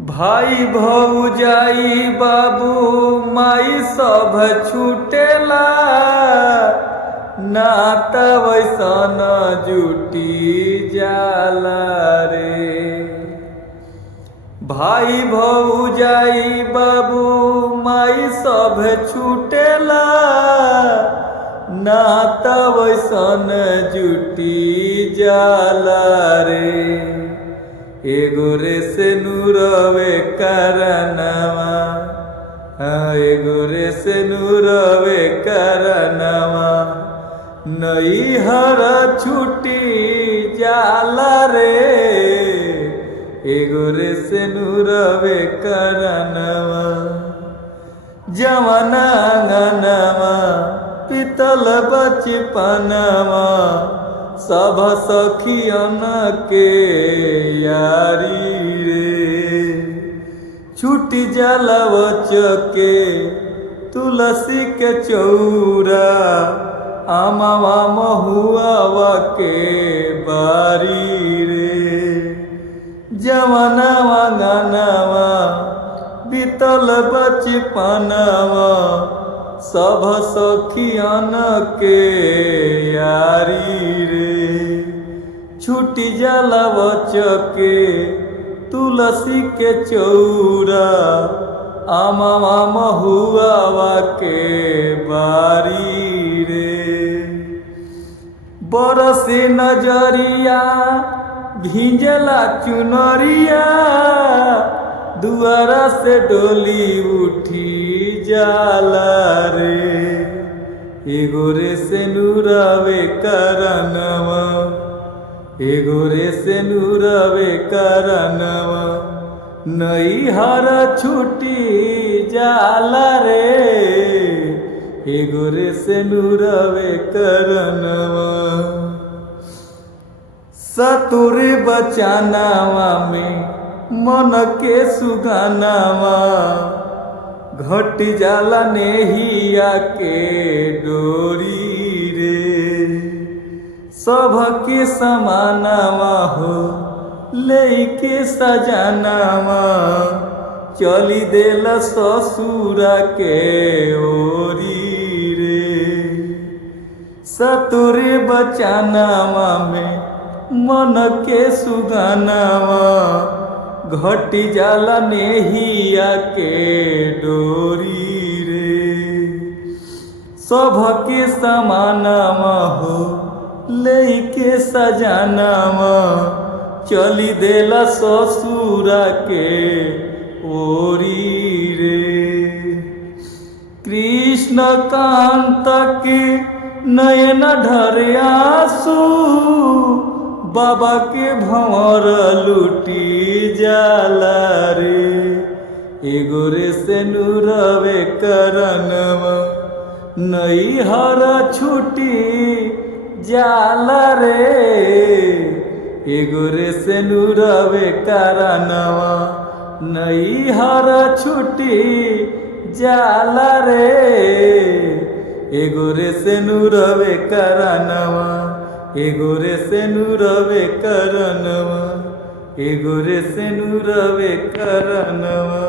भाई भौजाई बाबू माई सब छूटेला, नाता वैसन जुटी जाला रे। भाई भौजाई बाबू माई सब छूटेला, नाता वैसन जुटी जाला रे। एगो रे से नूरवे करनवा, एगो रे से नूरवे करनवा, नैहर छुटी जाला रे। एगो रे से नूरवे करनवा, जवाना अंगनवा पितल बचपनवा, सब सखियन के यारी रे। छूट जाला बचके तुलसी के चौरा, आमावा महुआवा के बारी रे। जवानवा गानवा बीतल बचपनवा, सब सखियन के यारी रे। छूटी जाला बचके तुलसी के चौरा, आमावा महुआवा के बारी रे। बरसे नजरिया भिंजला चुनरिया, दुआरा से डोली उठी जाला रे। एगो रे से नूरवे करनवा, एगो रे से नूरवे करनवा, नैहर छुटी जाला रे। एगो रे से नूरवे करनवा, सतुरे बचानावा में मन के सुगानावा, घट जाला नेहिया के डोरी रे। सबके समानावा हो लेके सजानावा, चली देल ससुरा के ओरी रे। सतुरे बचानावा में मन के सुगानावा, घटी जाला नेहिया के डोरी रे। सबके समानावा हो लेके सजानावा, चली देला ससुरा के ओरी रे। कृष्ण कांत के नयन ढरे आंसू, बाबा के भंवर लूटी जाला रे। एगो रे से नूरवे करनवा, नैहर छुटी जाला रे। एगो रे से नूरवे करनवा, नैहर छुटी जाला रे। एगो रे से नूरवे करनवा, एगो रे से नूरवे करनवा, एगो रे से नूरवे करनवा।